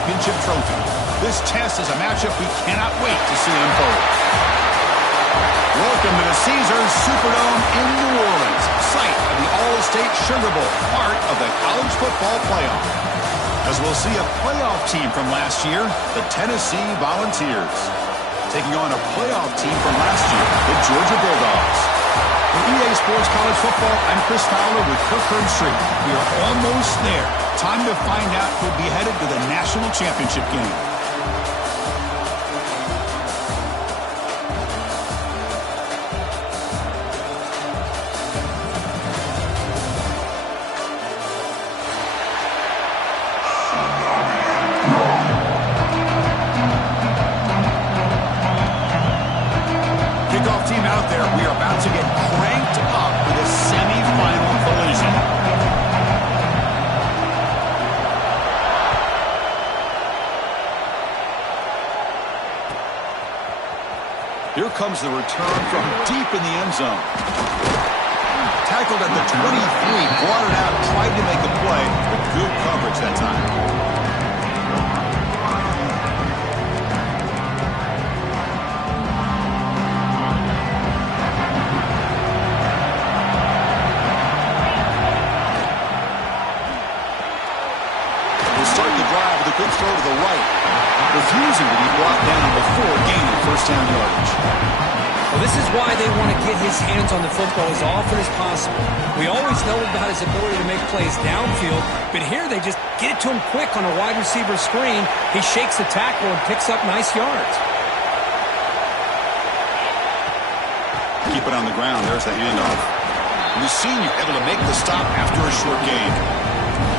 championship trophy. This test is a matchup we cannot wait to see unfold. Welcome to the Caesars Superdome in New Orleans, site of the All-State Sugar Bowl, part of the college football playoff. As we'll see a playoff team from last year, the Tennessee Volunteers, taking on a playoff team from last year, the Georgia Bulldogs. For EA Sports College Football, I'm Chris Fowler with Kirk Herbstreit. We are almost there. Time to find out who'll be headed to the national championship game. Kickoff team out there. We are about to get cranked up for the semifinal collision. Here comes the return from deep in the end zone. Tackled at the 23, brought it out, tried to make a play, but good coverage that time. Quick throw to the right, refusing to be brought down before gaining first down yardage. Well, this is why they want to get his hands on the football as often as possible. We always know about his ability to make plays downfield, but here they just get it to him quick on a wide receiver screen. He shakes the tackle and picks up nice yards. Keep it on the ground. There's the handoff. And the senior able to make the stop after a short gain.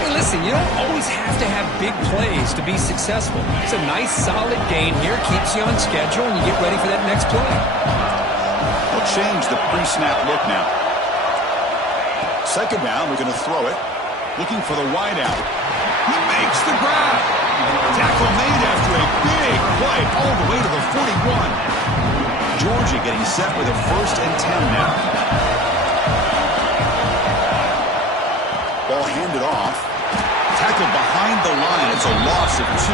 Hey, listen, you don't always have to have big plays to be successful. It's a nice, solid gain here. Keeps you on schedule, and you get ready for that next play. We'll change the pre-snap look now. Second down, we're going to throw it. Looking for the wide out. He makes the grab. Tackle made after a big play all the way to the 41. Georgia getting set with a 1st and 10 now. Ball handed off. Tackled behind the line. It's a loss of 2.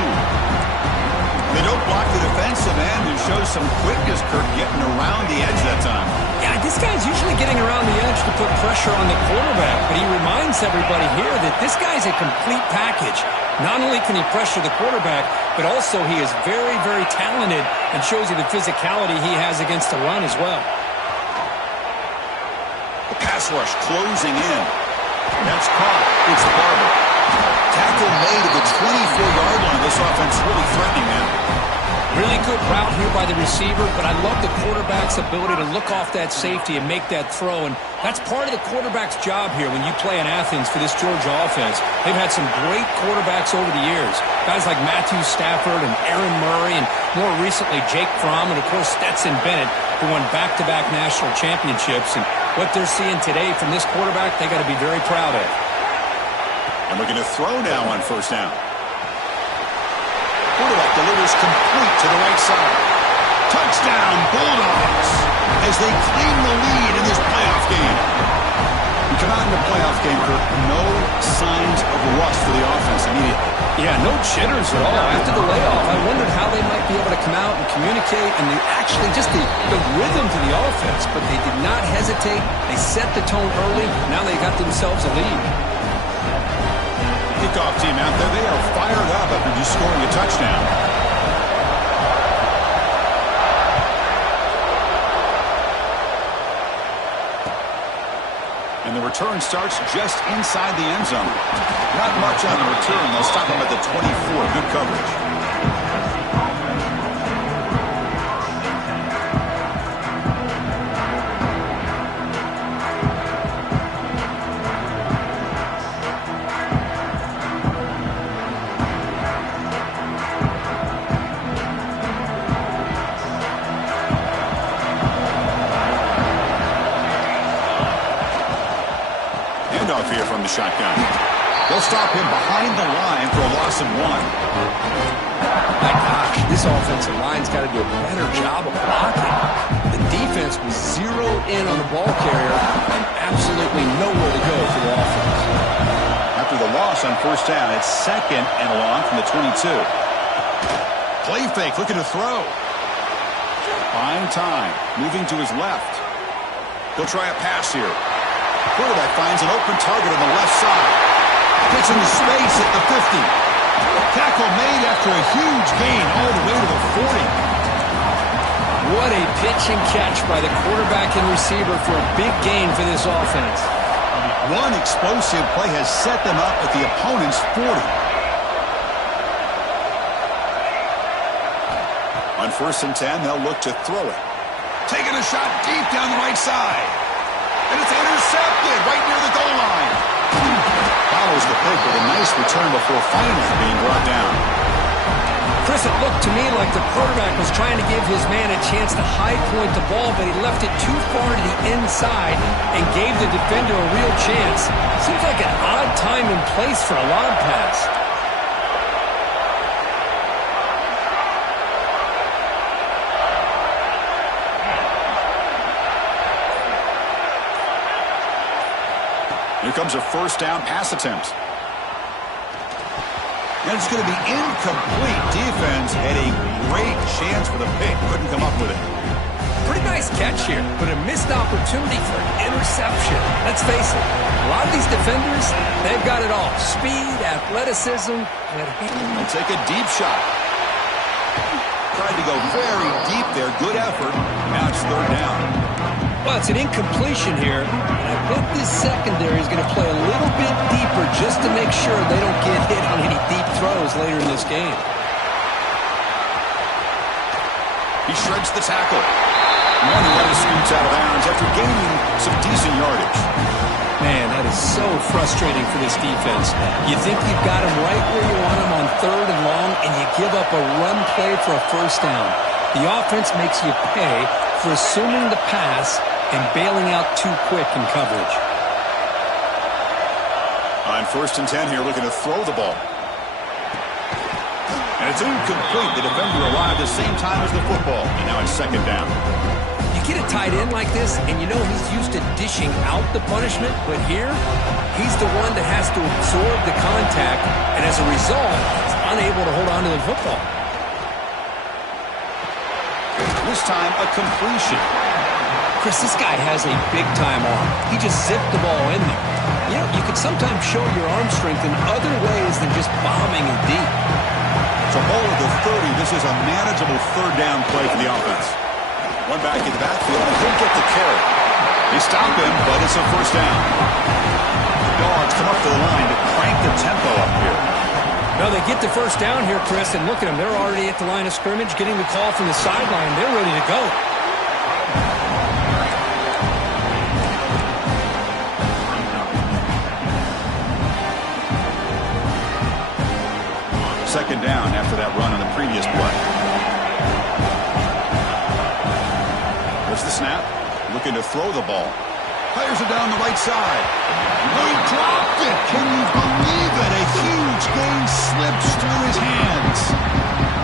They don't block the defensive end and show some quickness, Kirk, getting around the edge that time. Yeah, this guy's usually getting around the edge to put pressure on the quarterback, but he reminds everybody here that this guy's a complete package. Not only can he pressure the quarterback, but also he is very, very talented and shows you the physicality he has against the run as well. The pass rush closing in. That's caught. It's Barber. Tackle made at the 24-yard line. This offense really threatening now. Really good route here by the receiver, but I love the quarterback's ability to look off that safety and make that throw, and that's part of the quarterback's job here when you play in Athens for this Georgia offense. They've had some great quarterbacks over the years, guys like Matthew Stafford and Aaron Murray, and more recently Jake Fromm, and of course Stetson Bennett, who won back-to-back national championships. And what they're seeing today from this quarterback, they got to be very proud of. And we're going to throw now on 1st down. Quarterback delivers complete to the right side. Touchdown, Bulldogs, as they claim the lead in this playoff game. We come out in the playoff game, Kirk. No signs of rust for the offense immediately. Yeah, no jitters at all. After the layoff, I wondered how they might be able to come out and communicate and actually just the rhythm to the offense, but they did not hesitate. They set the tone early. Now they got themselves a lead. Kickoff team out there, they are fired up after just scoring a touchdown. And the return starts just inside the end zone. Not much on the return. They'll stop him at the 24. Good coverage. Here from the shotgun. They'll stop him behind the line for a loss of 1. My gosh, this offensive line's got to do a better job of blocking. The defense was zeroed in on the ball carrier and absolutely nowhere to go for the offense. After the loss, pass on first down. It's 2nd and long from the 22. Play fake, looking to throw. Buying time, moving to his left. He'll try a pass here. Quarterback finds an open target on the left side. Gets into space at the 50. Tackle made after a huge gain all the way to the 40. What a pitch and catch by the quarterback and receiver for a big gain for this offense. One explosive play has set them up at the opponent's 40. On 1st and 10, they'll look to throw it. Taking a shot deep down the right side. And it's intercepted right near the goal line. Follows the pick with a nice return before finally being brought down. Chris, it looked to me like the quarterback was trying to give his man a chance to high point the ball, but he left it too far to the inside and gave the defender a real chance. Seems like an odd time and place for a lob pass. Here comes a first down pass attempt. And it's going to be incomplete. Defense had a great chance for the pick. Couldn't come up with it. Pretty nice catch here, but a missed opportunity for an interception. Let's face it, a lot of these defenders, they've got it all. Speed, athleticism, and They'll take a deep shot. Tried to go very deep there. Good effort. Now it's 3rd down. Well, it's an incompletion here, and I bet this secondary is going to play a little bit deeper just to make sure they don't get hit on any deep throws later in this game. He shreds the tackle. And the lettuce scoots out of bounds after gaining some decent yardage. Man, that is so frustrating for this defense. You think you've got them right where you want them on 3rd and long, and you give up a run play for a first down. The offense makes you pay for assuming the pass and bailing out too quick in coverage. On 1st and 10 here, looking to throw the ball. And it's incomplete. The defender arrived at the same time as the football. And now it's 2nd down. You get a tight end like this, and you know he's used to dishing out the punishment, but here, he's the one that has to absorb the contact, and as a result, he's unable to hold on to the football. This time, a completion. Chris, this guy has a big-time arm. He just zipped the ball in there. You know, you could sometimes show your arm strength in other ways than just bombing it deep. So ball at the 30. This is a manageable 3rd down play for the offense. One back in the backfield, and he'll get the carry. They stop him, but it's a first down. Dogs come up to the line to crank the tempo up here. Well, they get the first down here, Chris, and look at them. They're already at the line of scrimmage, getting the call from the sideline. They're ready to go. Second down after that run on the previous play. There's the snap. Looking to throw the ball. Fires it down the right side. He dropped it. Can you believe it? A huge gain slips through his hands.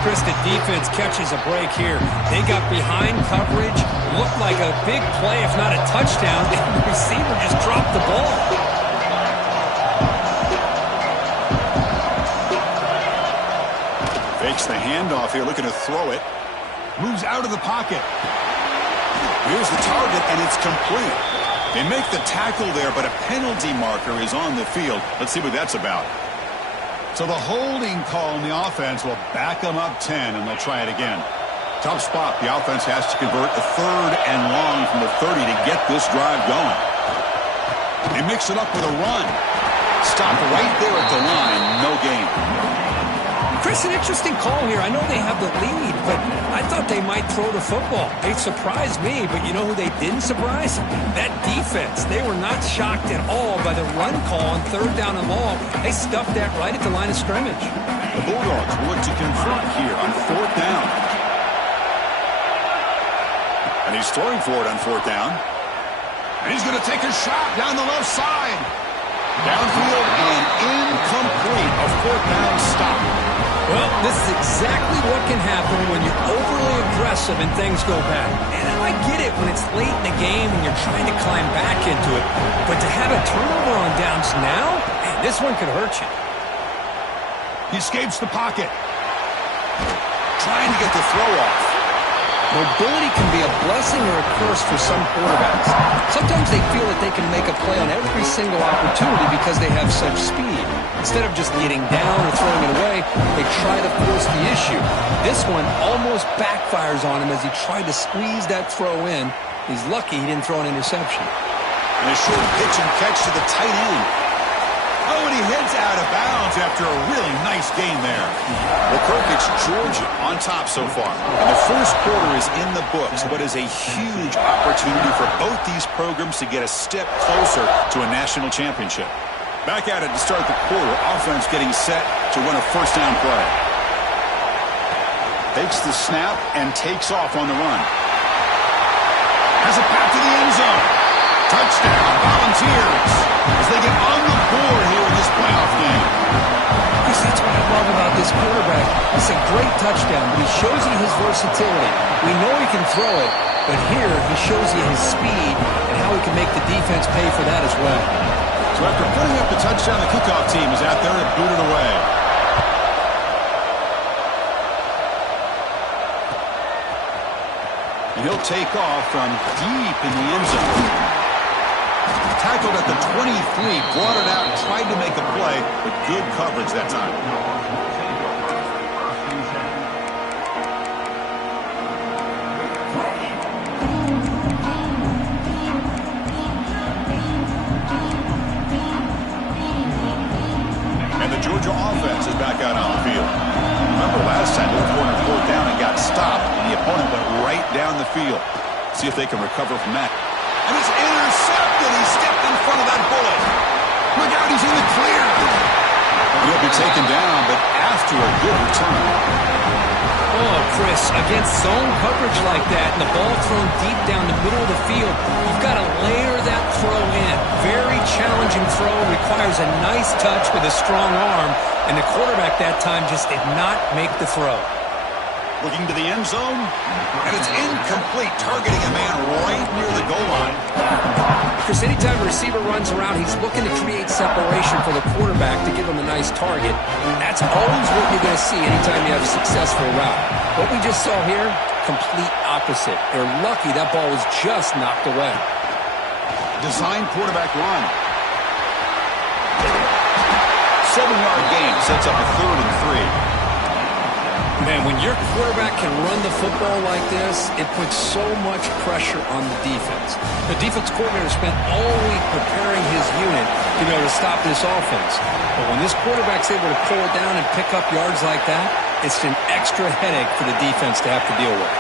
Chris, the defense catches a break here. They got behind coverage. Looked like a big play, if not a touchdown. And the receiver just dropped the ball. Fakes the handoff here, looking to throw it. Moves out of the pocket. Here's the target, and it's complete. They make the tackle there, but a penalty marker is on the field. Let's see what that's about. So the holding call on the offense will back them up 10, and they'll try it again. Tough spot. The offense has to convert a 3rd and long from the 30 to get this drive going. They mix it up with a run. Stop right there at the line. No gain. Chris, an interesting call here. I know they have the lead, but I thought they might throw the football. They surprised me, but you know who they didn't surprise? That defense. They were not shocked at all by the run call on 3rd down and long. They stuffed that right at the line of scrimmage. The Bulldogs will look to confront here on 4th down. And he's throwing for it on 4th down. And he's going to take a shot down the left side. Downfield and incomplete. A 4th down stop. Well, this is exactly what can happen when you're overly aggressive and things go bad. And I get it when it's late in the game and you're trying to climb back into it. But to have a turnover on downs now, Man, this one could hurt you. He escapes the pocket. Trying to get the throw off. Mobility can be a blessing or a curse for some quarterbacks. Sometimes they feel that they can make a play on every single opportunity because they have such speed. Instead of just getting down or throwing it away, they try to force the issue. This one almost backfires on him as he tried to squeeze that throw in. He's lucky he didn't throw an interception. And a short pitch and catch to the tight end. Oh, and he heads out of bounds after a really nice game there. Well, Kirk, it's Georgia on top so far. And the first quarter is in the books, but is a huge opportunity for both these programs to get a step closer to a national championship. Back at it to start the quarter. Offense getting set to run a first down play. Takes the snap and takes off on the run. Has a pass to the end zone. Touchdown, Volunteers, as they get on the board here in this playoff game. Chris, that's what I love about this quarterback. It's a great touchdown, but he shows you his versatility. We know he can throw it, but here he shows you his speed and how he can make the defense pay for that as well. So after putting up the touchdown, the kickoff team is out there to boot it away. And he'll take off from deep in the end zone. Tackled at the 23, brought it out, tried to make a play, but good coverage that time. And the Georgia offense is back out on the field. Remember last time they were going on fourth down and got stopped, and the opponent went right down the field. See if they can recover from that. And it's intercepted. He stepped in front of that bullet. Look out, he's in the clear. And he'll be taken down, but after a good return. Oh, Chris, against zone coverage like that and the ball thrown deep down the middle of the field, you've got to layer that throw in. Very challenging throw, requires a nice touch with a strong arm, and the quarterback that time just did not make the throw. Looking to the end zone, and it's incomplete, targeting a man right near the goal line. Chris, anytime a receiver runs around, he's looking to create separation for the quarterback to give him a nice target. That's always what you're going to see anytime you have a successful route. What we just saw here, complete opposite. They're lucky that ball was just knocked away. Design quarterback run. 7-yard gain sets up a 3rd and 3. Man, when your quarterback can run the football like this, it puts so much pressure on the defense. The defense coordinator spent all week preparing his unit to be able to stop this offense. But when this quarterback's able to pull it down and pick up yards like that, it's an extra headache for the defense to have to deal with.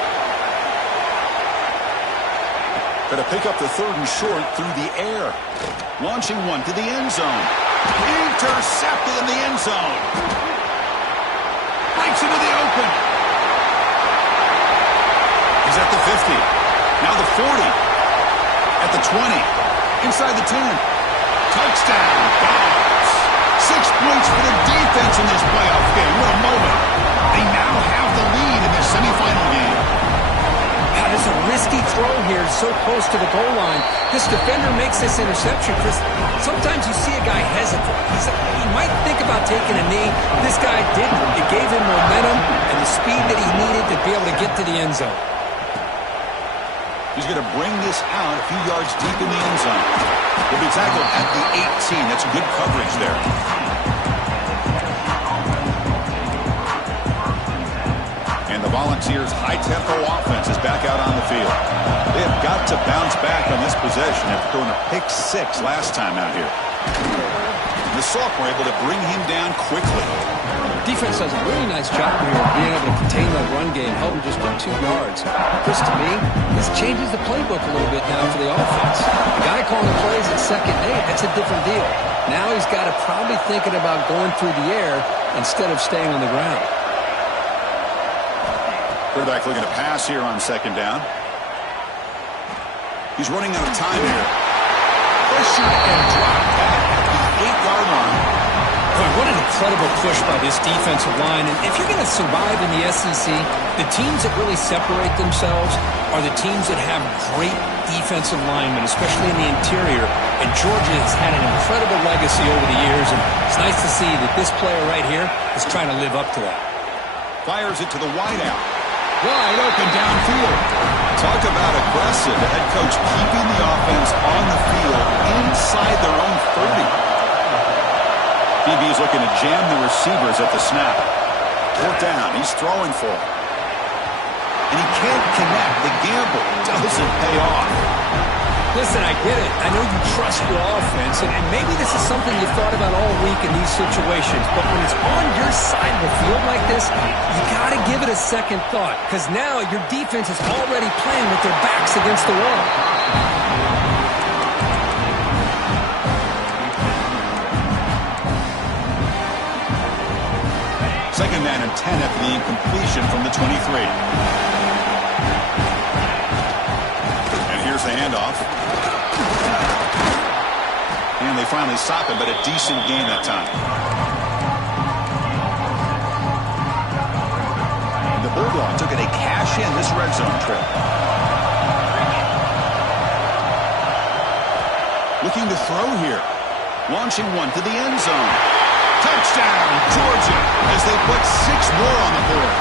Going to pick up the 3rd and short through the air. Launching one to the end zone. Intercepted in the end zone. Breaks into the open. He's at the 50. Now the 40. At the 20. Inside the 10. Touchdown. Dogs. 6 points for the defense in this playoff game. What a moment. They now have the lead in this semifinal game. Wow, there's a risky throw here so close to the goal line. This defender makes this interception, Chris. Sometimes you see a guy hesitate. He might think about taking a knee. This guy didn't. It gave him momentum and the speed that he needed to be able to get to the end zone. He's going to bring this out a few yards deep in the end zone. He'll be tackled at the 18. That's good coverage there. And the Volunteers' high-tempo offense is back out on the field. They have got to bounce back on this possession after throwing a pick 6 last time out here. And the sophomore able to bring him down quickly. Defense does a really nice job here of being able to contain that run game, held him just for 2 yards. Chris, to me, this changes the playbook a little bit now for the offense. The guy calling the plays at 2nd and 8, that's a different deal. Now he's got to probably thinking about going through the air instead of staying on the ground. Quarterback looking to pass here on 2nd down. He's running out of time here. Pressure and drop back at the 8-yard line. Boy, what an incredible push by this defensive line. And if you're going to survive in the SEC, the teams that really separate themselves are the teams that have great defensive linemen, especially in the interior, And Georgia has had an incredible legacy over the years, and it's nice to see that this player right here is trying to live up to that. Fires it to the wideout. Wide open downfield. Talk about aggressive. The head coach keeping the offense on the field inside their own 30. DB is looking to jam the receivers at the snap. Fourth down. He's throwing for it. And he can't connect. The gamble doesn't pay off. Listen, I get it. I know you trust your offense, and maybe this is something you've thought about all week in these situations, but when it's on your side of the field like this, you got to give it a second thought, because now your defense is already playing with their backs against the wall. Second down and 10 after the incompletion from the 23. And here's the handoff. And they finally stop him, but a decent gain that time. The Bulldogs took it a cash in this red zone trip. Looking to throw here. Launching one to the end zone. Touchdown, Georgia, as they put 6 more on the board.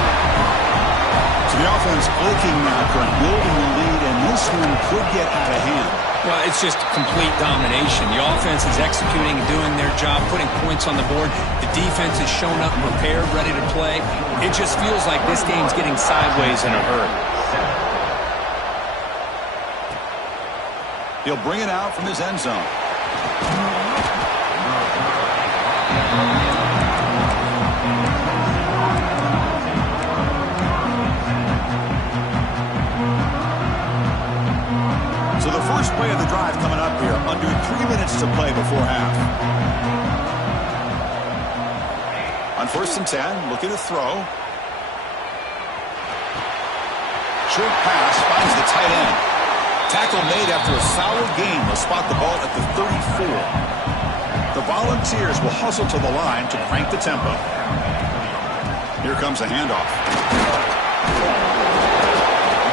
So the offense clicking now, building the lead, and this one could get out of hand. Well, it's just complete domination. The offense is executing and doing their job, putting points on the board. The defense is shown up, prepared, ready to play. It just feels like this game's getting sideways in a hurry. He'll bring it out from his end zone. So the first play of the drive coming up here, under 3 minutes to play before half. On 1st and 10, looking to throw. Short pass finds the tight end. Tackle made after a solid gain. They'll spot the ball at the 34. The Volunteers will hustle to the line to crank the tempo. Here comes a handoff.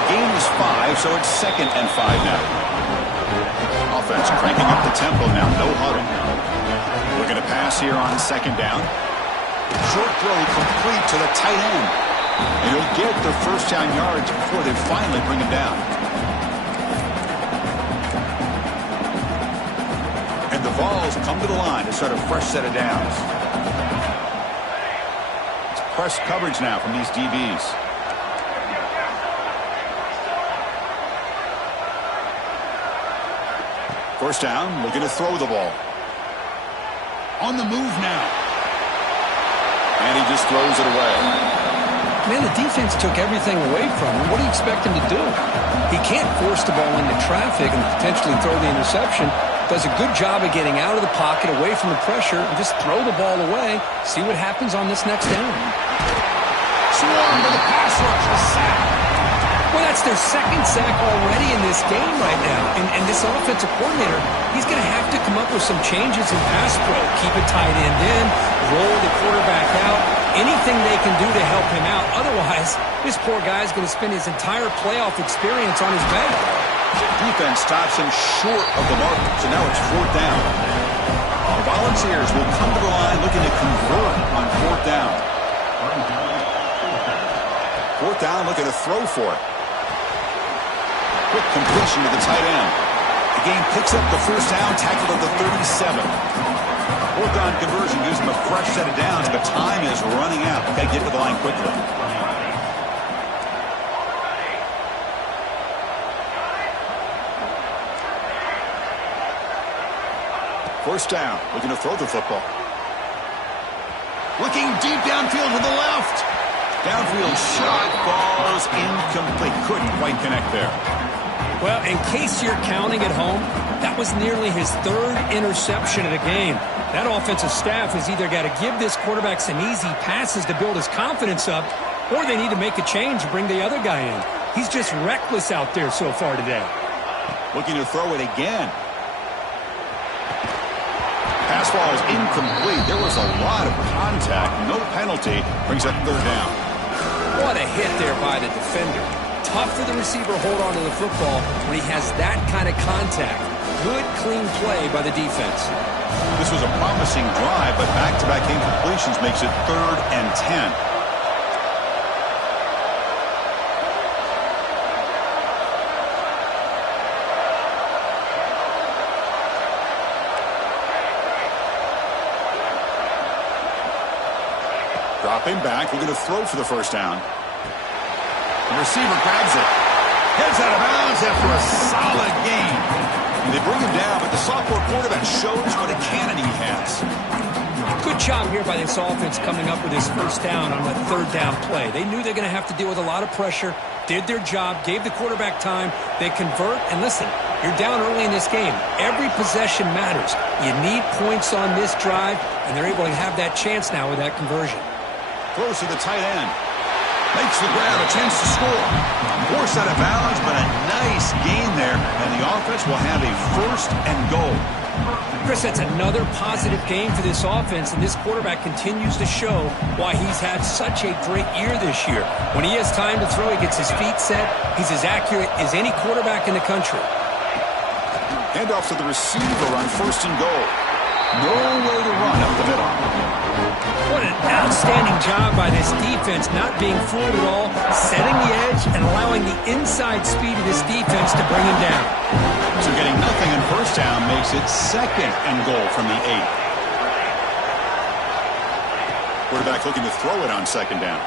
Gain is 5, so it's 2nd and 5 now. Offense cranking up the tempo now, no huddle. Looking to pass here on 2nd down. Short throw complete to the tight end. And he'll get their first down yards before they finally bring him down. And the Vols come to the line to start a fresh set of downs. It's press coverage now from these DBs. First down, looking to throw the ball. On the move now. And he just throws it away. Man, the defense took everything away from him. What do you expect him to do? He can't force the ball into traffic and potentially throw the interception. Does a good job of getting out of the pocket, away from the pressure, and just throw the ball away. See what happens on this next down. Swarm to the pass rush, a sack. Well, that's their 2nd sack already in this game right now. And this offensive coordinator, he's going to have to come up with some changes in pass pro. Keep a tight end in, roll the quarterback out, anything they can do to help him out. Otherwise, this poor guy's going to spend his entire playoff experience on his bed. Defense stops him short of the mark, so now it's 4th down. The Volunteers will come to the line looking to convert on 4th down. 4th down, looking to throw for it. Quick completion to the tight end. The game picks up the first down, tackled at the 37. 4th down conversion gives them a fresh set of downs, but time is running out. Got to get to the line quickly. First down, looking to throw the football. Looking deep downfield to the left. Downfield shot falls incomplete. Couldn't quite connect there. Well, in case you're counting at home, that was nearly his 3rd interception of the game. That offensive staff has either got to give this quarterback some easy passes to build his confidence up, or they need to make a change and bring the other guy in. He's just reckless out there so far today. Looking to throw it again. Pass ball is incomplete. There was a lot of contact. No penalty. Brings up 3rd down. What a hit there by the defender. Tough for the receiver to hold on to the football when he has that kind of contact. Good, clean play by the defense. This was a promising drive, but back-to-back incompletions makes it 3rd and 10. Dropping back, looking to throw for the first down. The receiver grabs it. Heads out of bounds after a solid gain. And they bring him down, but the sophomore quarterback shows what a cannon he has. Good job here by this offense coming up with his first down on that 3rd down play. They knew they're going to have to deal with a lot of pressure, did their job, gave the quarterback time. They convert, and listen, you're down early in this game. Every possession matters. You need points on this drive, and they're able to have that chance now with that conversion. Throws to the tight end. Makes the grab, a chance to score. Forced out of bounds, but a nice gain there, and the offense will have a 1st and goal. Chris, that's another positive game for this offense, and this quarterback continues to show why he's had such a great year this year. When he has time to throw, he gets his feet set. He's as accurate as any quarterback in the country. Handoff to the receiver on 1st and goal. Nowhere to run up the middle. What an outstanding job by this defense, not being fooled at all, setting the edge and allowing the inside speed of this defense to bring him down. So getting nothing in first down makes it 2nd and goal from the 8. Quarterback looking to throw it on 2nd down.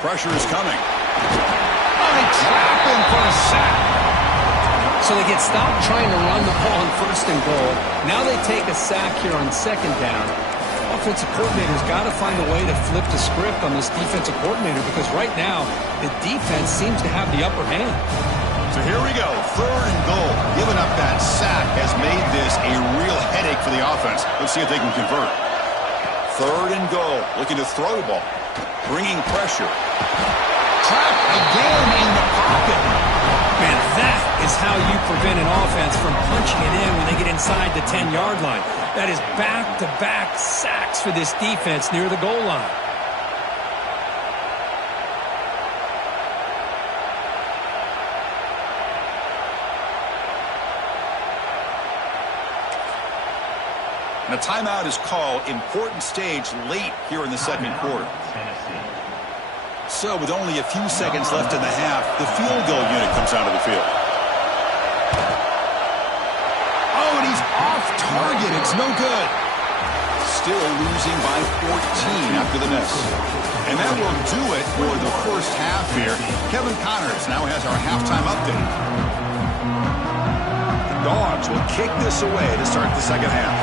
Pressure is coming. Oh, they trap him for a sack. So they get stopped trying to run the ball on 1st and goal. Now they take a sack here on 2nd down. Offensive coordinator's got to find a way to flip the script on this defensive coordinator because right now the defense seems to have the upper hand. So here we go, 3rd and goal. Giving up that sack has made this a real headache for the offense. Let's see if they can convert. 3rd and goal, looking to throw the ball. Bringing pressure. Trapped again in the pocket. Man, that is how you prevent an offense from punching it in when they get inside the 10-yard line. That is back-to-back sacks for this defense near the goal line. And a timeout is called. Important stage late here in the 2nd quarter. So with only a few seconds left in the half, the field goal unit comes out of the field. Oh, and he's off target. It's no good. Still losing by 14 after the miss. And that will do it for the first half here. Kevin Connors now has our halftime update. The Dogs will kick this away to start the 2nd half.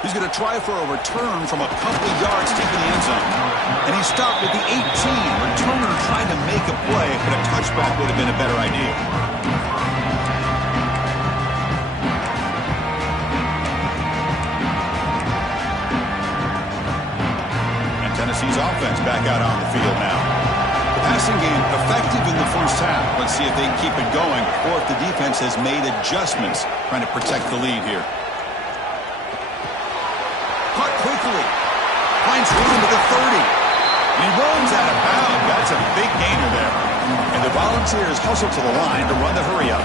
He's going to try for a return from a couple of yards deep in the end zone. And he stopped at the 18. Returner trying to make a play, but a touchback would have been a better idea. And Tennessee's offense back out on the field now. The passing game effective in the first half. Let's see if they can keep it going or if the defense has made adjustments trying to protect the lead here. Caught quickly. Finds room to the 30. And he runs out of bounds. That's a big gainer there. And the Volunteers hustle to the line to run the hurry up.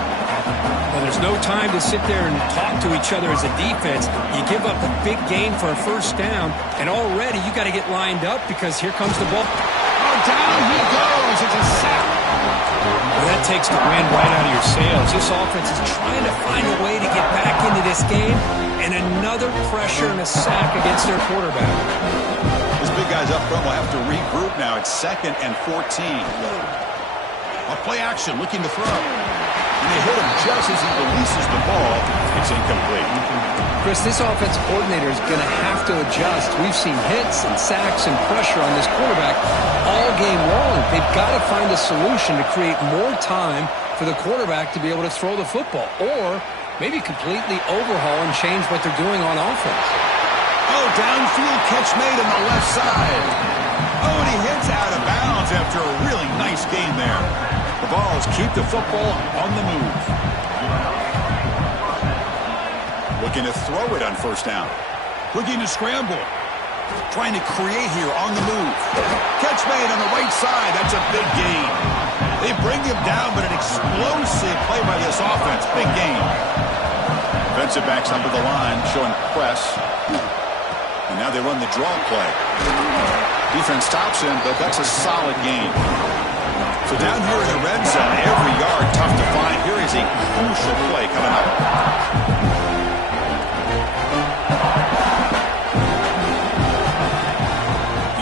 Well, there's no time to sit there and talk to each other as a defense. You give up a big gain for a first down, and already you got to get lined up because here comes the ball. Oh, down he goes. It's a sack. Well, that takes the wind right out of your sails. This offense is trying to find a way to get back into this game, and another pressure and a sack against their quarterback. This big guy's up front will have to regroup now. It's 2nd and 14. A play action, looking to throw. And they hit him just as he releases the ball. It's incomplete. Chris, this offensive coordinator is going to have to adjust. We've seen hits and sacks and pressure on this quarterback all game long. They've got to find a solution to create more time for the quarterback to be able to throw the football, or maybe completely overhaul and change what they're doing on offense. Oh, downfield catch made on the left side. Oh, and he hits out of bounds after a really nice gain there. The Vols keep the football on the move. Looking to throw it on first down. Looking to scramble. Trying to create here on the move. Catch made on the right side. That's a big gain. They bring him down, but an explosive play by this offense. Big gain. Defensive backs up to the line, showing press. And now they run the draw play. Defense stops him, but that's a solid gain. So down here in the red zone, every yard tough to find. Here is a crucial play coming up.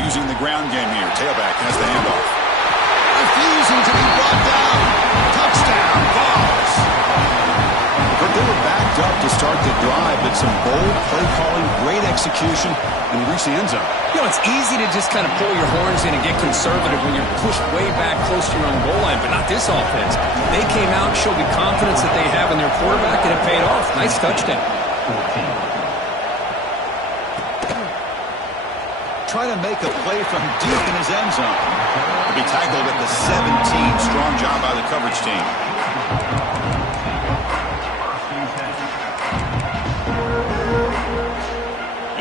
Using the ground game here. Tailback has the handoff. Refusing to be brought down. Touchdown, Vols. But they were backed up to start the drive, but some bold play calling, great execution, and reach the end zone. You know, it's easy to just kind of pull your horns in and get conservative when you're pushed way back close to your own goal line, but not this offense. They came out and showed the confidence that they have in their quarterback, and it paid off. Nice touchdown. Trying to make a play from deep in his end zone. To be tackled at the 17. Strong job by the coverage team.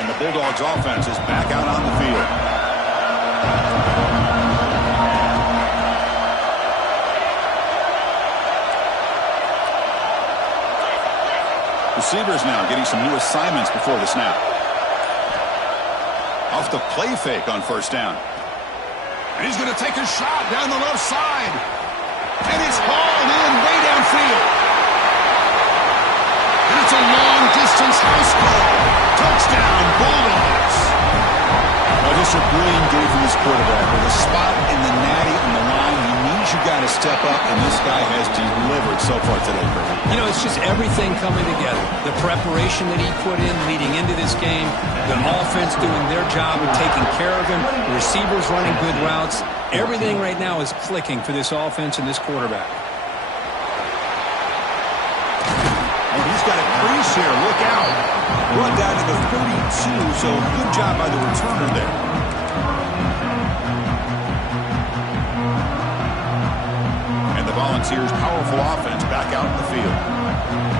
And the Bulldogs offense is back out on the field. Receivers now getting some new assignments before the snap. Off the play fake on first down. And he's going to take a shot down the left side. And it's hauled in way downfield. And it's a long-distance house call. Touchdown, Bulldogs. Well, just a brilliant game from this quarterback. With a spot in the natty on the line, he needs you got to step up, and this guy has delivered so far today, Kirby. You know, it's just everything coming together. The preparation that he put in leading into this game, the offense doing their job of taking care of him, the receivers running good routes. Everything right now is clicking for this offense and this quarterback. And he's got a crease here. Look out. Run down to the 32, so good job by the returner there. And the Volunteers' powerful offense back out in the field.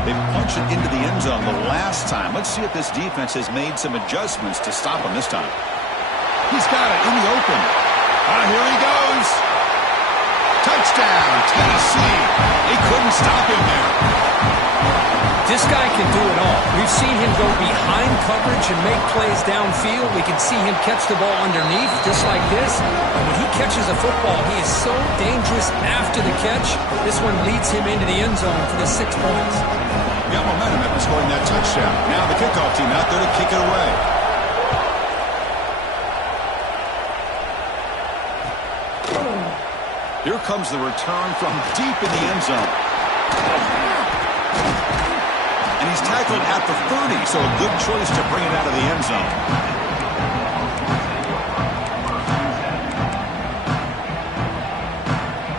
They punched it into the end zone the last time. Let's see if this defense has made some adjustments to stop him this time. He's got it in the open. Here he goes. Touchdown, Tennessee. They couldn't stop him there. This guy can do it all. We've seen him go behind coverage and make plays downfield. We can see him catch the ball underneath just like this. And when he catches a football, he is so dangerous after the catch. This one leads him into the end zone for the 6 points. Got momentum after scoring that touchdown. Now the kickoff team out there to kick it away. Here comes the return from deep in the end zone. And he's tackled at the 30, so a good choice to bring it out of the end zone.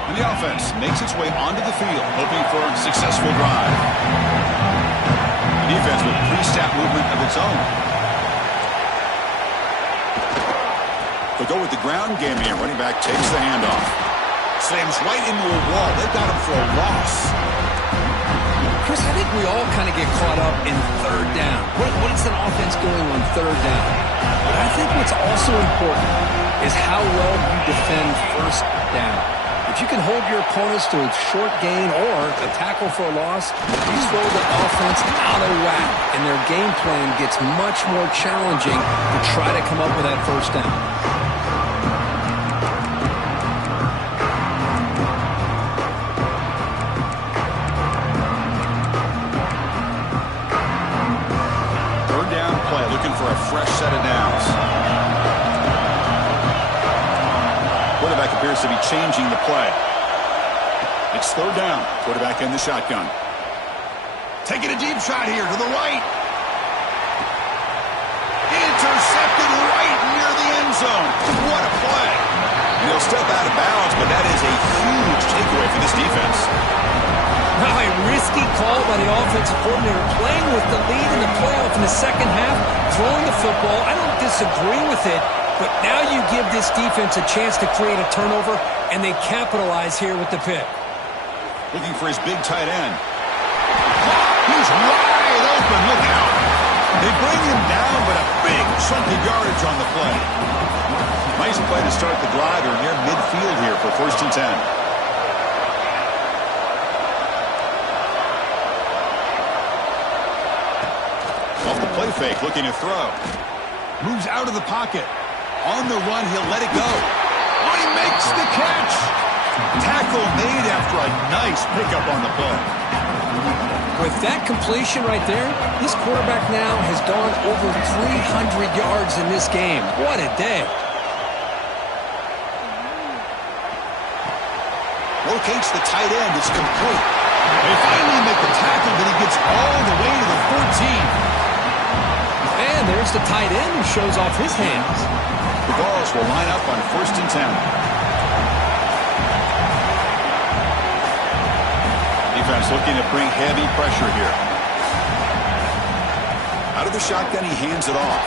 And the offense makes its way onto the field, hoping for a successful drive. The defense with pre-snap movement of its own. They'll go with the ground game here. Running back takes the handoff. Slams right into a wall. They've got him for a loss. Chris, I think we all kind of get caught up in third down. What is an offense doing on third down? But I think what's also important is how well you defend first down. If you can hold your opponents to a short gain or a tackle for a loss, you throw the offense out of whack, and their game plan gets much more challenging to try to come up with that first down. For a fresh set of downs. Quarterback appears to be changing the play. It's third down. Quarterback in the shotgun. Taking a deep shot here to the right. Intercepted right near the end zone. What a play. And he'll step out of bounds, but that is a huge takeaway for this defense. Now a risky call by the offensive coordinator, playing with the lead in the playoff in the second half, throwing the football. I don't disagree with it, but now you give this defense a chance to create a turnover, and they capitalize here with the pick. Looking for his big tight end. He's wide open. Look out. They bring him down, but a big Chunky yardage on the play. Nice play to start the drive. They're near midfield here for 1st and 10. Off the play fake, looking to throw. Moves out of the pocket. On the run, he'll let it go. Oh, he makes the catch. Tackle made after a nice pickup on the play. With that completion right there, this quarterback now has gone over 300 yards in this game. What a day. Locates the tight end. It's complete. They finally make the tackle, but he gets all the way to the 14. And there's the tight end who shows off his hands. The Vols will line up on 1st and 10. Defense looking to bring heavy pressure here. Out of the shotgun, he hands it off.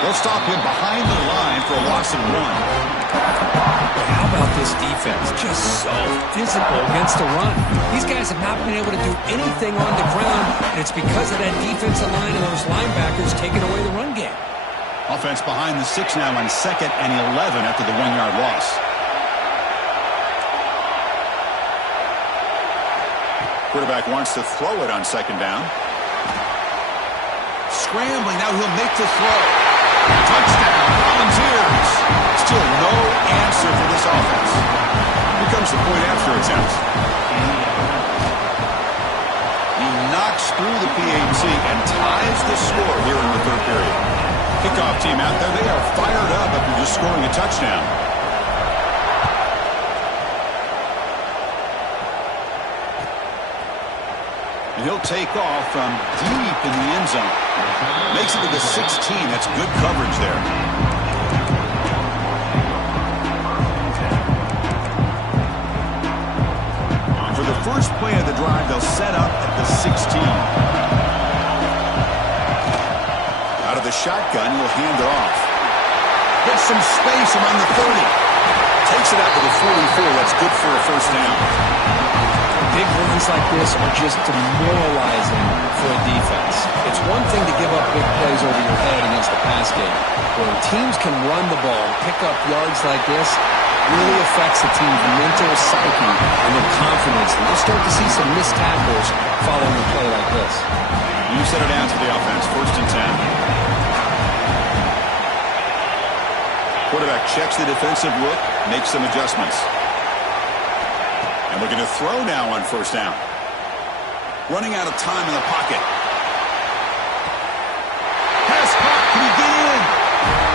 They'll stop him behind the line for a loss of 1. How about this defense? Just so physical against the run. These guys have not been able to do anything on the ground, and it's because of that defensive line and those linebackers taking away the run game. Offense behind the 6 now on 2nd and 11 after the 1-yard loss. Quarterback wants to throw it on 2nd down. Scrambling, now he'll make the throw. Touchdown, Volunteers. Still no answer for this offense. Here comes the point after attempt. He knocks through the PAT and ties the score here in the 3rd period. Kickoff team out there, they are fired up after just scoring a touchdown. And he'll take off from deep in the end zone. Makes it to the 16. That's good coverage there. For the first play of the drive, they'll set up at the 16. Out of the shotgun, he'll hand it off. Gets some space around the 30. Takes it out to the 44. That's good for a 1st down. Big runs like this are just demoralizing for a defense. It's one thing to give up big plays over your head against the pass game. When teams can run the ball and pick up yards like this, really affects the team's mental psyche and their confidence. And you'll start to see some missed tackles following a play like this. You set it down to the offense, 1st and 10. Quarterback checks the defensive look, makes some adjustments. And looking to throw now on 1st down. Running out of time in the pocket. Pass caught. Can he get in?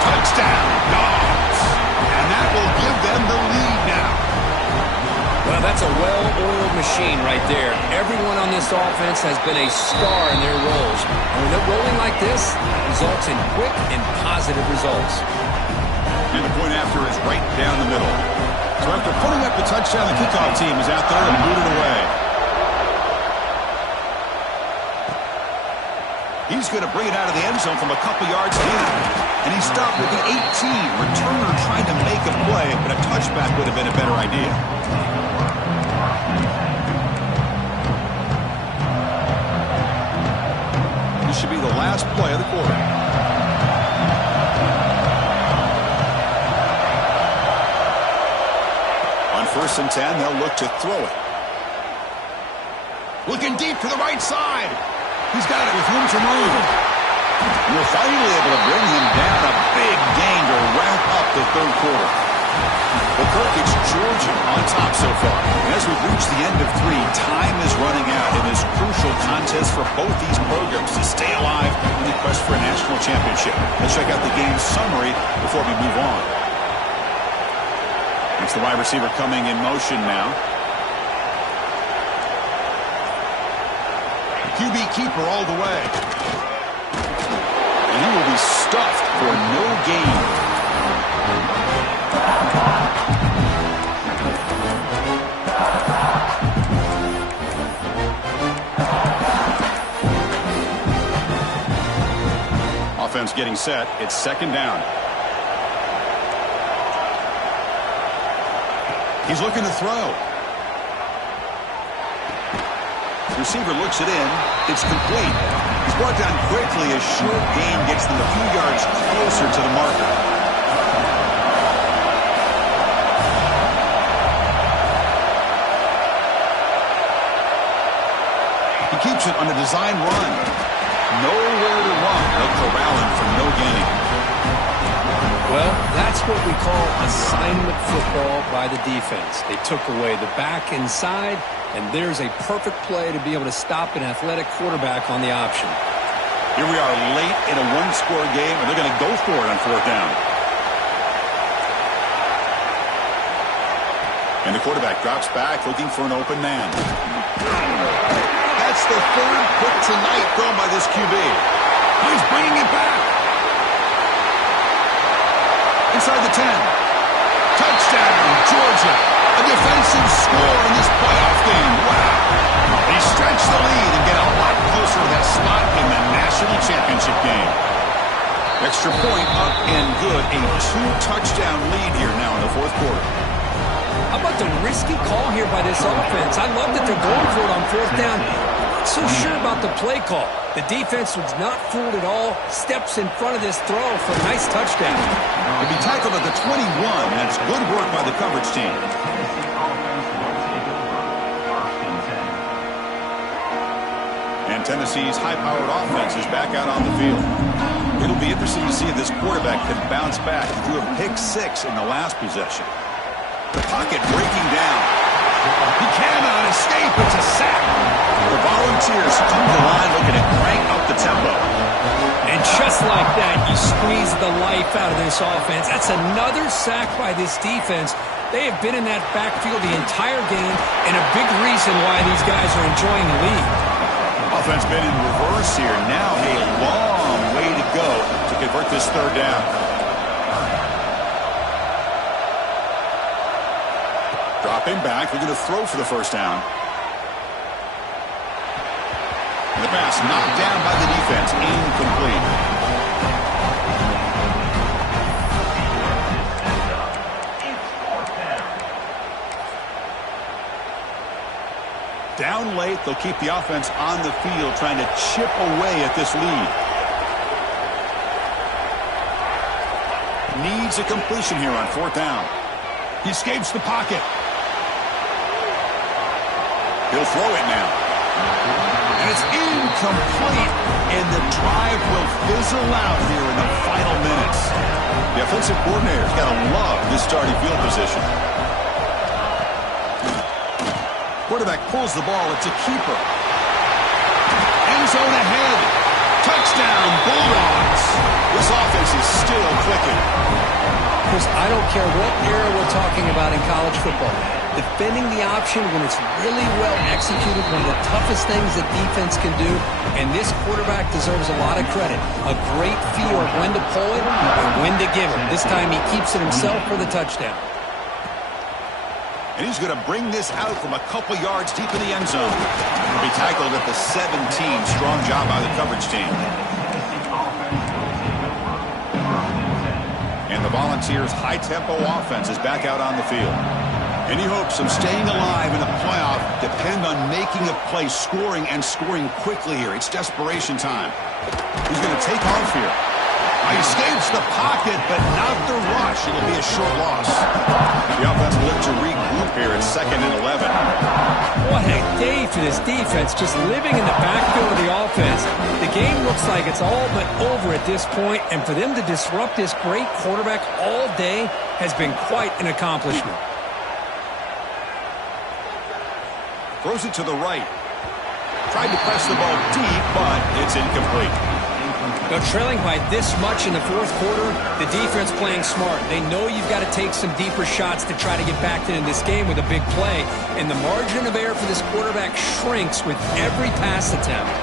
Touchdown, Dogs. And that will give them the lead now. Well, that's a well-oiled machine right there. Everyone on this offense has been a star in their roles. And when they're rolling like this, it results in quick and positive results. And the point after is right down the middle. So after putting up the touchdown, the kickoff team is out there and booted away. He's going to bring it out of the end zone from a couple yards deep. And he stopped with the 18. Returner trying to make a play, but a touchback would have been a better idea. This should be the last play of the quarter. On 1st and 10, they'll look to throw it. Looking deep to the right side. He's got it with room to move. We're finally able to bring him down. A big gain to wrap up the 3rd quarter. Well, Kirk, it's Georgia on top so far. And as we've reached the end of 3, time is running out in this crucial contest for both these programs to stay alive in the quest for a national championship. Let's check out the game summary before we move on. It's the wide receiver coming in motion now. QB keeper all the way. And he will be stuffed for no gain. Offense getting set. It's 2nd down. He's looking to throw. Receiver looks it in. It's complete. He's brought down quickly. A short gain gets them a few yards closer to the marker. He keeps it on a design run. Nowhere to run. They'll corral him for no gain. Well, that's what we call assignment football by the defense. They took away the back inside, and there's a perfect play to be able to stop an athletic quarterback on the option. Here we are late in a one-score game, and they're going to go for it on fourth down. And the quarterback drops back looking for an open man. That's the third pick tonight thrown by this QB. He's bringing it back. Inside the 10. Touchdown, Georgia. A defensive score in this playoff game. Wow. They stretch the lead and get a lot closer to that spot in the national championship game. Extra point up and good. A 2-touchdown lead here now in the fourth quarter. How about the risky call here by this offense? I love that they're going for it on fourth down. Not so sure about the play call. The defense was not fooled at all. Steps in front of this throw for a nice touchdown. He'll be tackled at the 21. That's good work by the coverage team. And Tennessee's high-powered offense is back out on the field. It'll be interesting to see if this quarterback can bounce back. He threw a pick-6 in the last possession. The pocket breaking down. He cannot escape. It's a sack. The Volunteers come to the line looking to crank up the tempo. And just like that, you squeeze the life out of this offense. That's another sack by this defense. They have been in that backfield the entire game, and a big reason why these guys are enjoying the lead. Offense been in reverse here. Now a long way to go to convert this third down. Dropping back, looking to throw for the first down. And the pass knocked down by the defense, incomplete. Down late, they'll keep the offense on the field, trying to chip away at this lead. Needs a completion here on fourth down. He escapes the pocket. He'll throw it now. And it's incomplete, and the drive will fizzle out here in the final minutes. The offensive coordinator's got to love this starting field position. Quarterback pulls the ball. It's a keeper. End zone ahead. Touchdown, Bulldogs. This offense is still clicking. Chris, I don't care what era we're talking about in college football. Defending the option when it's really well executed, one of the toughest things that defense can do, and this quarterback deserves a lot of credit. A great feel of when to pull it and when to give it. This time he keeps it himself for the touchdown. And he's going to bring this out from a couple yards deep in the end zone. He'll be tackled at the 17. Strong job by the coverage team. And the Volunteers' high-tempo offense is back out on the field. Any hopes of staying alive in the playoff depend on making a play, scoring, and scoring quickly here. It's desperation time. He's going to take off here. He escapes the pocket, but not the rush. It'll be a short loss. The offense will look to regroup here at 2nd and 11. What a day for this defense, just living in the backfield of the offense. The game looks like it's all but over at this point, and for them to disrupt this great quarterback all day has been quite an accomplishment. Throws it to the right. Tried to press the ball deep, but it's incomplete. They're trailing by this much in the fourth quarter. The defense playing smart. They know you've got to take some deeper shots to try to get back into this game with a big play. And the margin of error for this quarterback shrinks with every pass attempt.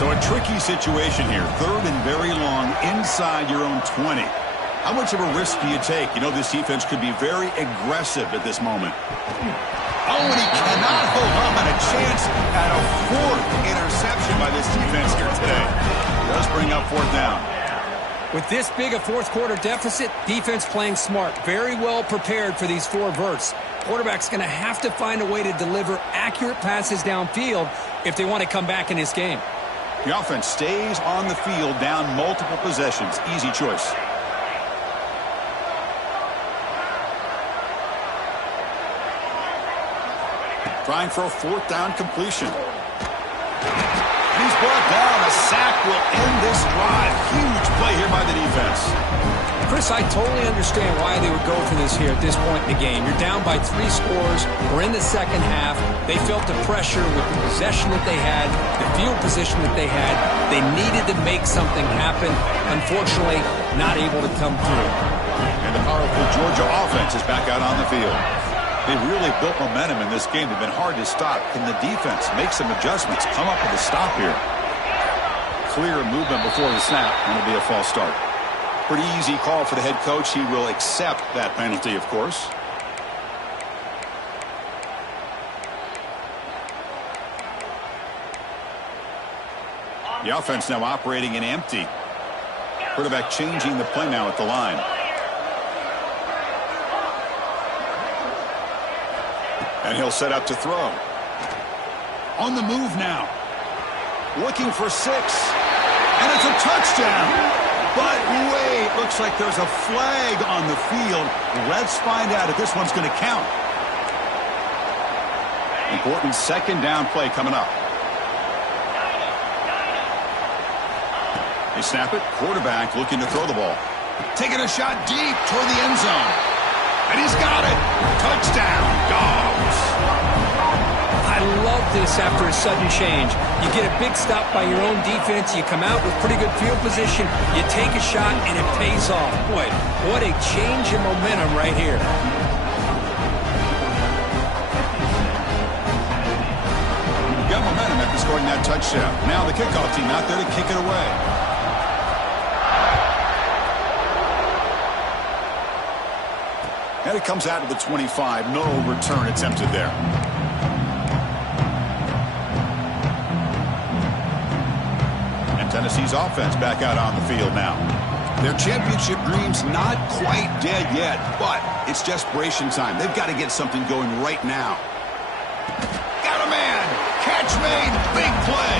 So a tricky situation here. 3rd and very long inside your own 20. How much of a risk do you take? You know this defense could be very aggressive at this moment. Oh, and he cannot hold on, and a chance at a 4th interception by this defense here today. Does bring up 4th down. With this big a fourth quarter deficit, defense playing smart, very well prepared for these 4 verts. Quarterback's going to have to find a way to deliver accurate passes downfield if they want to come back in this game. The offense stays on the field, down multiple possessions. Easy choice. Trying for a fourth down completion. And he's brought down. A sack will end this drive. Huge play here by the defense. Chris, I totally understand why they would go for this here at this point in the game. You're down by 3 scores. We're in the second half. They felt the pressure with the possession that they had, the field position that they had. They needed to make something happen. Unfortunately, not able to come through. And the powerful Georgia offense is back out on the field. They really built momentum in this game. They've been hard to stop. Can the defense make some adjustments, come up with a stop here? Clear movement before the snap, and it'll be a false start. Pretty easy call for the head coach. He will accept that penalty, of course. The offense now operating in empty. Quarterback changing the play now at the line. And he'll set up to throw. On the move now. Looking for 6. And it's a touchdown. But wait, looks like there's a flag on the field. Let's find out if this one's going to count. Important second down play coming up. They snap it. Quarterback looking to throw the ball. Taking a shot deep toward the end zone. And he's got it. Touchdown, Dogs. I love this after a sudden change. You get a big stop by your own defense. You come out with pretty good field position. You take a shot, and it pays off. Boy, what a change in momentum right here. Got momentum after scoring that touchdown. Now the kickoff team out there to kick it away. And it comes out of the 25. No return attempted there. Tennessee's offense back out on the field now. Their championship dreams not quite dead yet, but it's desperation time. They've got to get something going right now. Got a man. Catch made. Big play.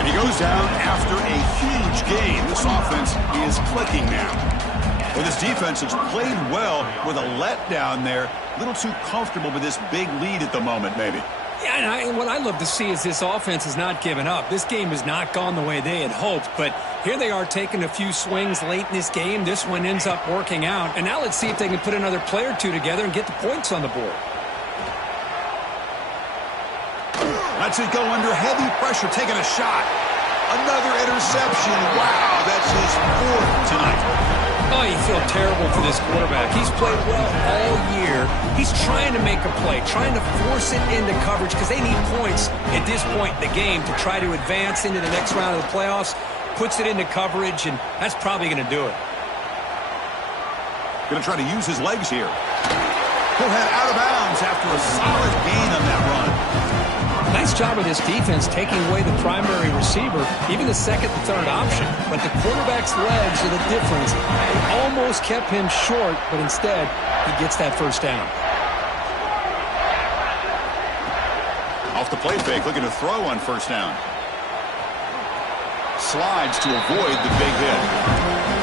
And he goes down after a huge gain. This offense is clicking now. Well, this defense has played well with a letdown there. A little too comfortable with this big lead at the moment, maybe. Yeah, and what I love to see is this offense has not given up. This game has not gone the way they had hoped, but here they are taking a few swings late in this game. This one ends up working out, and now let's see if they can put another play or two together and get the points on the board. Lets it go under heavy pressure, taking a shot. Another interception. Wow, that's his 4th tonight. Oh, you feel terrible for this quarterback. He's played well all year. He's trying to make a play, trying to force it into coverage because they need points at this point in the game to try to advance into the next round of the playoffs. Puts it into coverage, and that's probably going to do it. Going to try to use his legs here. He'll head out of bounds after a solid gain on that run. Nice job of this defense taking away the primary receiver, even the second and third option. But the quarterback's legs are the difference. They almost kept him short, but instead, he gets that first down. Off the play fake, looking to throw on first down. Slides to avoid the big hit.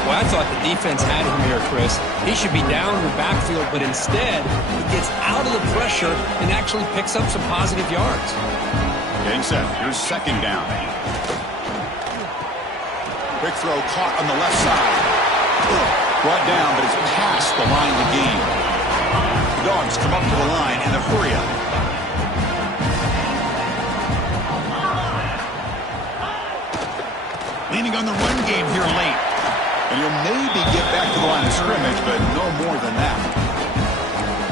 Well, I thought the defense had him here, Chris. He should be down in the backfield, but instead, he gets out of the pressure and actually picks up some positive yards. Getting set. Here's second down. Quick throw caught on the left side. Brought down, but it's past the line of the game. The Dogs come up to the line in a hurry up. Leaning on the run game here late. And he'll maybe get back to the line of scrimmage, but no more than that.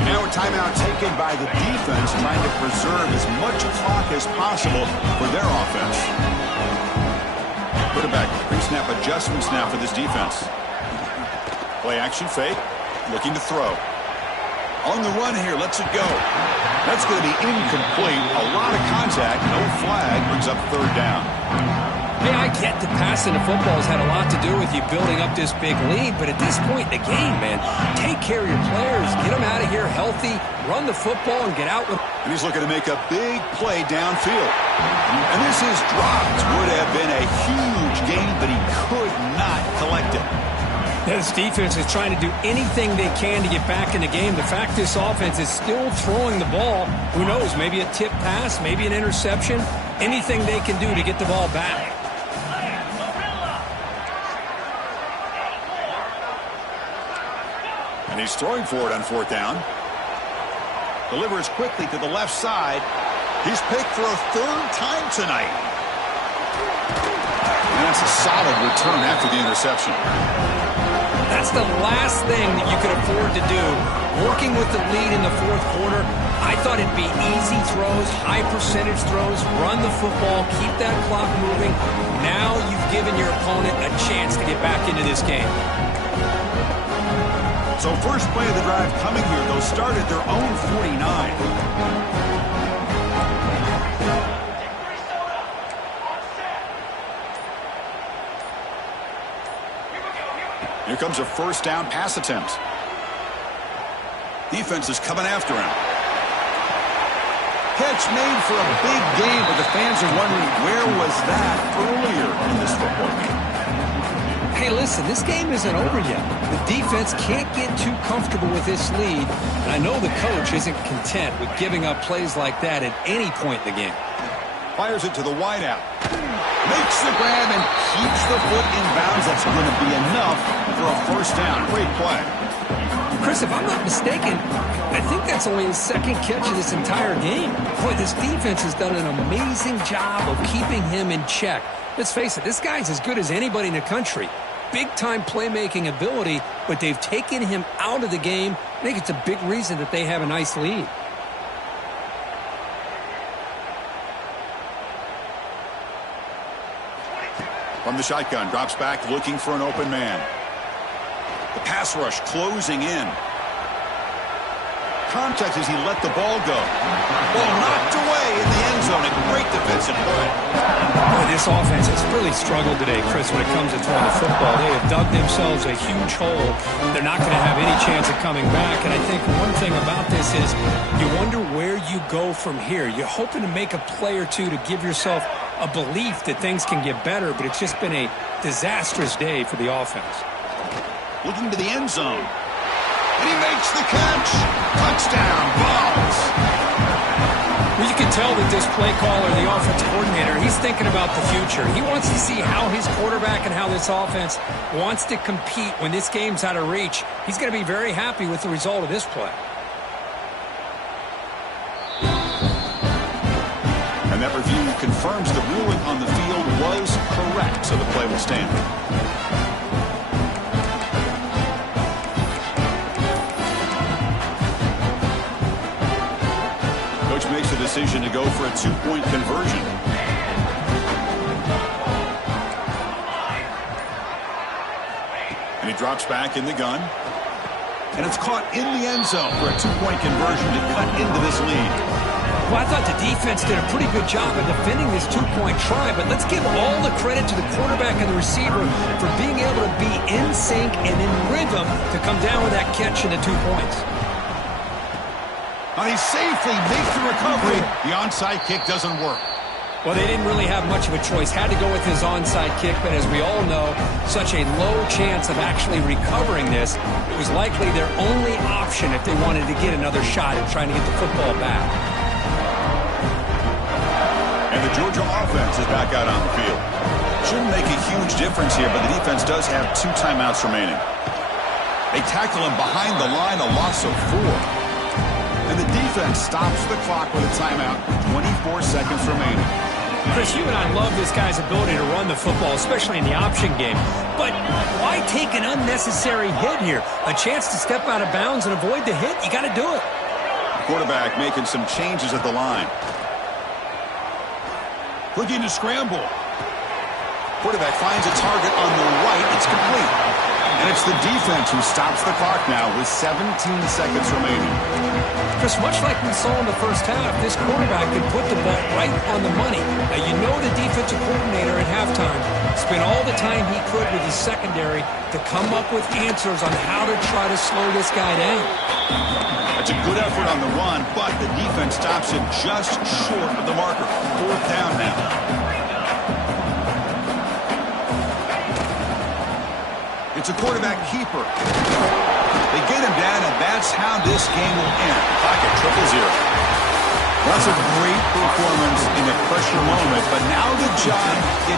Now a timeout taken by the defense, trying to preserve as much clock as possible for their offense. Quarterback pre-snap adjustments now for this defense. Play action fake, looking to throw. On the run here, lets it go. That's going to be incomplete. A lot of contact, no flag, brings up third down. Hey, I get that passing the football has had a lot to do with you building up this big lead, but at this point in the game, man, take care of your players, get them out of here healthy, run the football, and get out with. And he's looking to make a big play downfield. And this is dropped. Would have been a huge gain, but he could not collect it. This defense is trying to do anything they can to get back in the game. The fact this offense is still throwing the ball, who knows, maybe a tip pass, maybe an interception, anything they can do to get the ball back. And he's throwing for it on 4th down. Delivers quickly to the left side. He's picked for a 3rd time tonight. And that's a solid return after the interception. That's the last thing that you could afford to do. Working with the lead in the 4th quarter, I thought it'd be easy throws, high percentage throws, run the football, keep that clock moving. Now you've given your opponent a chance to get back into this game. So first play of the drive coming here. They'll start at their own 49. Here comes a 1st down pass attempt. Defense is coming after him. Catch made for a big game, but the fans are wondering where was that earlier in this football game. Hey, listen, this game isn't over yet. The defense can't get too comfortable with this lead, and I know the coach isn't content with giving up plays like that at any point in the game. Fires it to the wideout. Makes the grab and keeps the foot in bounds. That's going to be enough for a 1st down. Great play. Chris, if I'm not mistaken, I think that's only his 2nd catch of this entire game. Boy, this defense has done an amazing job of keeping him in check. Let's face it, this guy's as good as anybody in the country. Big-time playmaking ability, but they've taken him out of the game. I think it's a big reason that they have a nice lead. From the shotgun, drops back looking for an open man. The pass rush closing in. Contact as he let the ball go. Ball knocked away in the end zone. A great defensive play. Boy, this offense has really struggled today, Chris, when it comes to throwing the football. They have dug themselves a huge hole. They're not going to have any chance of coming back. And I think one thing about this is you wonder where you go from here. You're hoping to make a play or two to give yourself a belief that things can get better, but it's just been a disastrous day for the offense. Looking to the end zone. And he makes the catch. Touchdown, Vols. Well, you can tell that this play caller, the offensive coordinator, he's thinking about the future. He wants to see how his quarterback and how this offense wants to compete when this game's out of reach. He's going to be very happy with the result of this play. And that review confirms the ruling on the field was correct, so the play will stand. Coach makes the decision to go for a 2-point conversion. And he drops back in the gun. And it's caught in the end zone for a 2-point conversion to cut into this lead. Well, I thought the defense did a pretty good job of defending this 2-point try, but let's give all the credit to the quarterback and the receiver for being able to be in sync and in rhythm to come down with that catch and the 2 points. And he safely makes the recovery. The onside kick doesn't work. Well, they didn't really have much of a choice. Had to go with his onside kick, but as we all know, such a low chance of actually recovering this. It was likely their only option if they wanted to get another shot at trying to get the football back. And the Georgia offense is back out on the field. Shouldn't make a huge difference here, but the defense does have 2 timeouts remaining. They tackle him behind the line, a loss of 4. And the defense stops the clock with a timeout, 24 seconds remaining. Chris, you and I love this guy's ability to run the football, especially in the option game. But why take an unnecessary hit here? A chance to step out of bounds and avoid the hit? You got to do it. The quarterback making some changes at the line. Looking to scramble. Quarterback finds a target on the right. It's complete. And it's the defense who stops the clock now with 17 seconds remaining. Chris, much like we saw in the first half, this quarterback can put the ball right on the money. Now, you know the defensive coordinator at halftime spent all the time he could with his secondary to come up with answers on how to try to slow this guy down. That's a good effort on the run, but the defense stops him just short of the marker. 4th down now. It's a quarterback keeper. They get him down, and that's how this game will end. Clock at 0-0. That's a great performance in a pressure moment, but now the job gets